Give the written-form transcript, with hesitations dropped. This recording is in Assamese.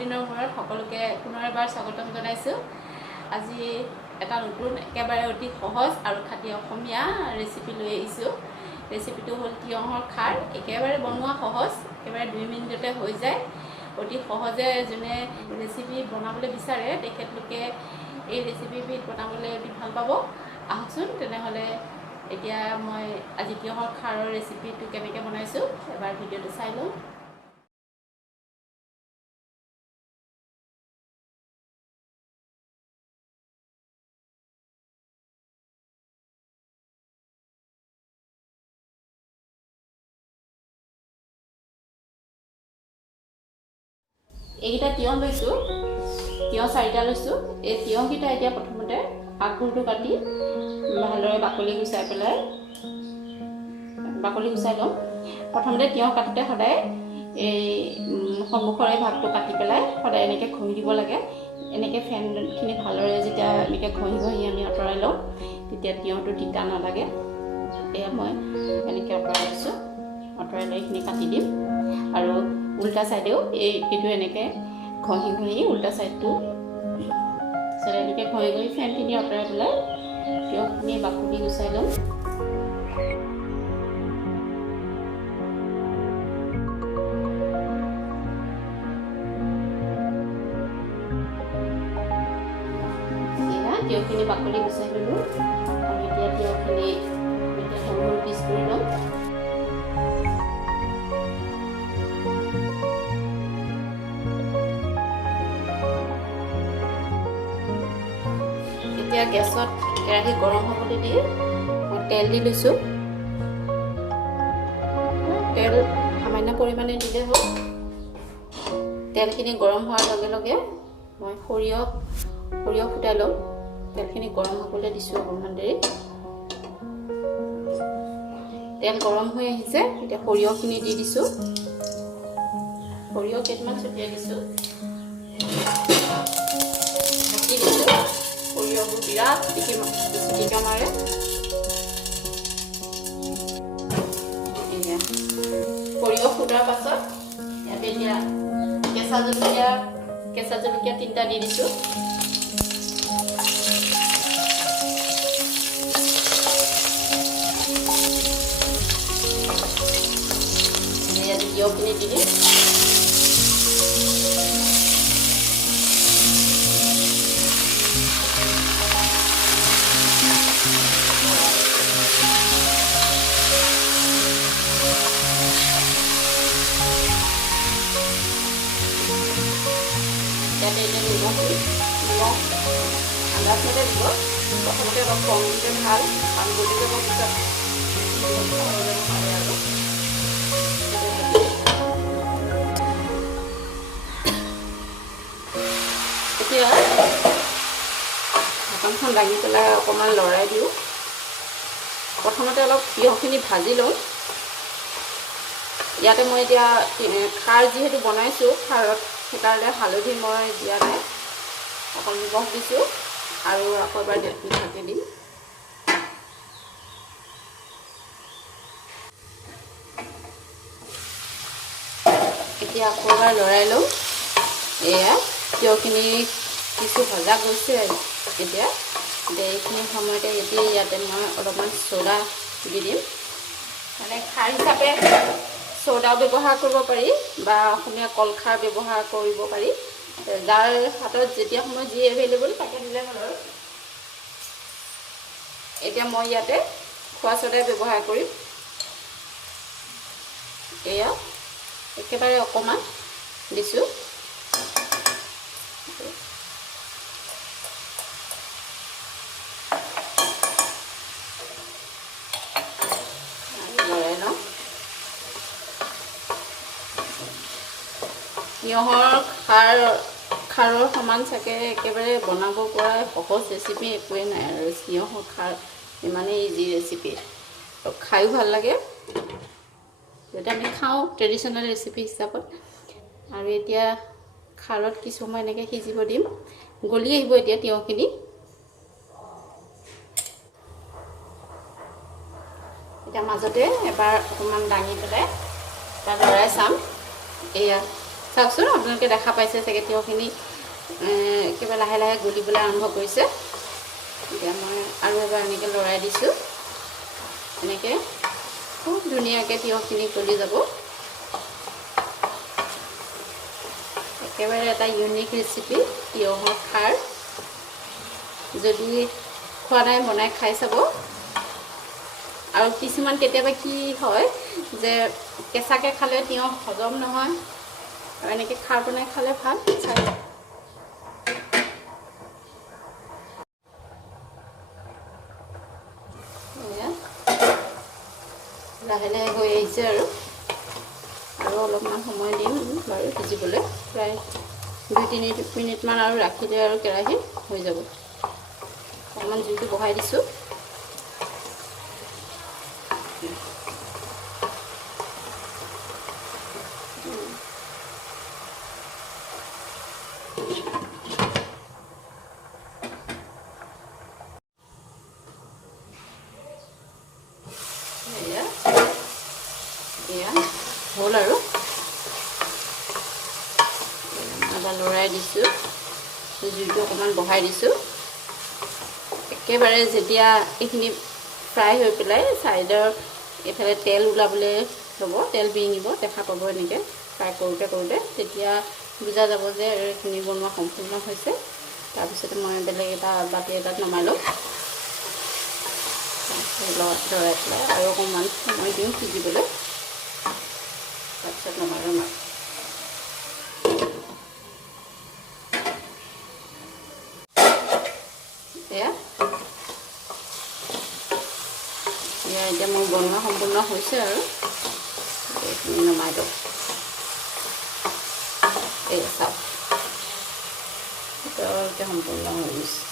বহুদিনৰ মূৰত সকলোকে পুনৰ এবাৰ স্বাগতম জনাইছোঁ। আজি এটা নতুন একেবাৰে অতি সহজ আৰু খাটি অসমীয়া ৰেচিপি লৈ আহিছোঁ। ৰেচিপিটো হ'ল তিয়ঁহৰ খাৰ। একেবাৰে বনোৱা সহজ, একেবাৰে 2 মিনিটতে হৈ যায়। অতি সহজে যোনে ৰেচিপি বনাবলৈ বিচাৰে তেখেতলোকে এই ৰেচিপিবিধ বনাবলৈ অতি ভাল পাব। আহকচোন তেনেহ'লে এতিয়া মই আজি তিয়ঁহৰ খাৰৰ ৰেচিপিটো কেনেকৈ বনাইছোঁ এবাৰ ভিডিঅ'টো চাই লওঁ। এইকেইটা তিয়ঁহ লৈছোঁ, তিয়ঁহ 4টা লৈছোঁ। এই তিয়ঁহকেইটা এতিয়া প্ৰথমতে আগবোৰটো কাটি ভালদৰে বাকলি গুচাই ল'ম। প্ৰথমতে তিয়ঁহ কাটোতে সদায় এই সন্মুখৰে ভাগটো কাটি পেলাই সদায় এনেকৈ ঘঁহি দিব লাগে। এনেকৈ ফেনখিনি ভালদৰে যেতিয়া এনেকৈ ঘঁহি আমি আঁতৰাই লওঁ তেতিয়া তিয়ঁহটো তিতা নালাগে। এয়া মই এনেকৈ আঁতৰাই লৈছোঁ। আঁতৰাই লৈ এইখিনি কাটি দিম আৰু উল্টা চাইডেও এইটো এনেকৈ ঘঁহি উল্টা চাইডটো এনেকৈ ঘঁহি ফেনখিনি আঁতৰাই পেলাই তিয়ঁহখিনি বাকলি গুচাই ল'ম। তিয়ঁহখিনি বাকলি গুচাই ল'লোঁ আৰু এতিয়া তিয়ঁহখিনি সৰু সৰু পিচ কৰি ল'ম। এতিয়া গেছত কেৰাহী গৰম হ'বলৈ দি মই তেল দি লৈছোঁ। তেল সামান্য পৰিমাণে দিলে হ'ল। তেলখিনি গৰম হোৱাৰ লগে লগে মই সৰিয়হ ফুটাই ল'ম। তেলখিনি গৰম হ'বলৈ দিছোঁ অকণমান দেৰি। তেল গৰম হৈ আহিছে, এতিয়া সৰিয়হখিনি দি দিছোঁ। সৰিয়হ কেইটামান ছটিয়াই দিছোঁ, ঢাকি দিছোঁ। সৰিয়হবোৰ বিৰাট চিটিকা মাৰে। সৰিয়হ ফুটাৰ পাছত ইয়াতে এতিয়া কেঁচা জলকীয়া 3টা দি দিছোঁ। তিয়ঁহখিনি দি দিম। ইয়াতে এতিয়া নিমখ আন্দাজমতে দিব। প্ৰথমতে অলপ কম দিলে ভাল, কাৰণ গলি যাব পিছত পাৰে আৰু। এতিয়া ঢাকনখন দাঙি পেলাই অকণমান লৰাই দিওঁ। প্ৰথমতে অলপ তিয়ঁহখিনি ভাজি লওঁ। ইয়াতে মই এতিয়া খাৰ যিহেতু বনাইছোঁ, খাৰত সেইকাৰণে হালধি মই দিয়া নাই, অকল নিমখ দিছোঁ আৰু আকৌ এবাৰ ঢাকি দিম। এতিয়া আকৌ এবাৰ লৰাই লওঁ। এয়া তিয়ঁহখিনি কিছু ভজা গৈছে। এতিয়া এইখিনি সময়তে ইয়াতে মই অলপমান চ'ডা দি দিম। মানে খাৰ হিচাপে চ'ডাও ব্যৱহাৰ কৰিব পাৰি বা অসমীয়া কলখাৰ ব্যৱহাৰ কৰিব পাৰি। যাৰ হাতত যেতিয়া সময় যি এভেইলেবল তাকে দিলে হ'ল আৰু। এতিয়া মই ইয়াতে খোৱা চ'ডা ব্যৱহাৰ কৰিম। এয়া একেবাৰে অকণমান দিছোঁ। লৰাই লওঁ। তিয়ঁহৰ খাৰৰ সমান চাগে একেবাৰে বনাব পৰা সহজ ৰেচিপি একোৱেই নাই আৰু। তিয়ঁহৰ খাৰ ইমানেই ইজি ৰেচিপি, খায়ো ভাল লাগে, যাতে আমি খাওঁ ট্ৰেডিশ্যনেল ৰেচিপি হিচাপত। আৰু এতিয়া খাৰত কিছু সময় এনেকৈ সিজিব দিম। গলি আহিব এতিয়া তিয়ঁহখিনি। এতিয়া মাজতে এবাৰ অকণমান দাঙি পেলাই তাত লৰাই চাম। এয়া চাওকচোন, আপোনালোকে দেখা পাইছে চাগে তিয়ঁহখিনি একেবাৰে লাহে লাহে গলিবলৈ আৰম্ভ কৰিছে। এতিয়া মই আৰু এবাৰ এনেকৈ লৰাই দিছোঁ। এনেকৈ খুব ধুনীয়াকৈ তিয়ঁহখিনি গলি যাব। একেবাৰে এটা ইউনিক ৰেচিপি তিয়ঁহৰ খাৰ। যদি খোৱা নাই বনাই খাই চাব। আৰু কিছুমান কেতিয়াবা কি হয় যে কেঁচাকৈ খালে তিয়ঁহ হজম নহয়, আৰু এনেকৈ খাৰ বনাই খালে ভাল। লাহে লাহে হৈ আহিছে আৰু অলপমান সময় দিম বাৰু সিজিবলৈ। প্ৰায় 2-3 মিনিটমান আৰু ৰাখিলে আৰু কেৰাহী হৈ যাব। অকণমান জুইটো বঢ়াই দিছোঁ। এয়া হ'ল আৰু এবাৰ লৰাই দিছোঁ, জুইটো অকণমান বঢ়াই দিছোঁ। একেবাৰে যেতিয়া এইখিনি ফ্ৰাই হৈ পেলাই ছাইডৰ এইফালে তেল ওলাবলৈ ল'ব, তেল বিৰিঙিব, দেখা পাব এনেকৈ ফ্ৰাই কৰোঁতে কৰোঁতে, তেতিয়া বুজা যাব যে এইখিনি বনোৱা সম্পূৰ্ণ হৈছে। তাৰপিছতে মই বেলেগ এটা বাতি এটাত নমাই লওঁ। লৰাই পেলাই আৰু অকণমান সময় দিওঁ সিজিবলৈ, তাৰপিছত নমাই ল'ম আৰু। এতিয়া মোৰ বনোৱা সম্পূৰ্ণ হৈছে আৰু এইখিনি নমাই দিওঁ। এই চাওক, এতিয়া সম্পূৰ্ণ হৈ গৈছে।